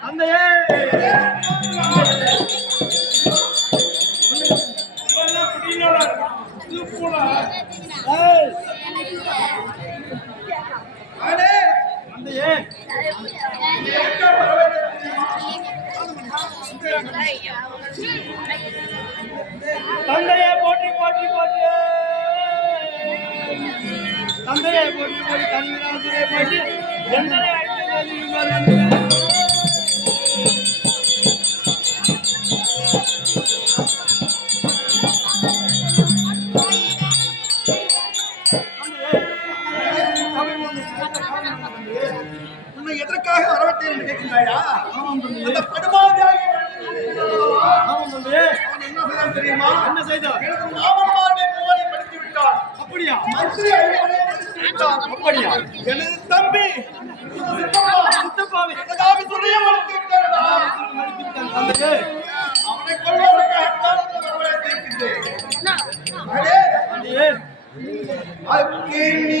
தந்தையே ஏய், தந்தையே தந்தையே போற்றி போற்றி போற்றி. தந்தையே போற்றி போற்றி. தனிவிராசிலே போற்றி. எந்தனை அழைத்து வந்து உன்னை எதற்காக வரவட்டேன் என்று கேட்கிறாயா அந்த அவன் என்ன செய்தான் தெரியுமா? என்ன செய்தார் எனது மாமன்மார்களை போரை படித்து விட்டான் அப்படியா? மந்திரி அப்படியா எனது தம்பி சித்தப்பாவை எனக்காக வளர்த்து தந்தையே அவனை அக்கினி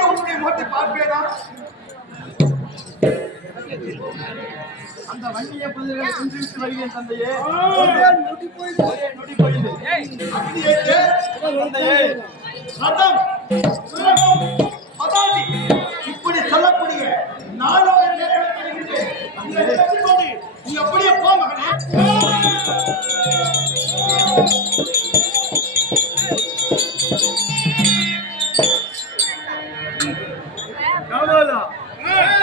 தப்பேதான் அந்த வன்னிய புதிர்களை சென்றுவிட்டு வருகிறேன் தந்தையே. நொடி ஒரே நொடி தந்தையே. பதாதி. நாலோ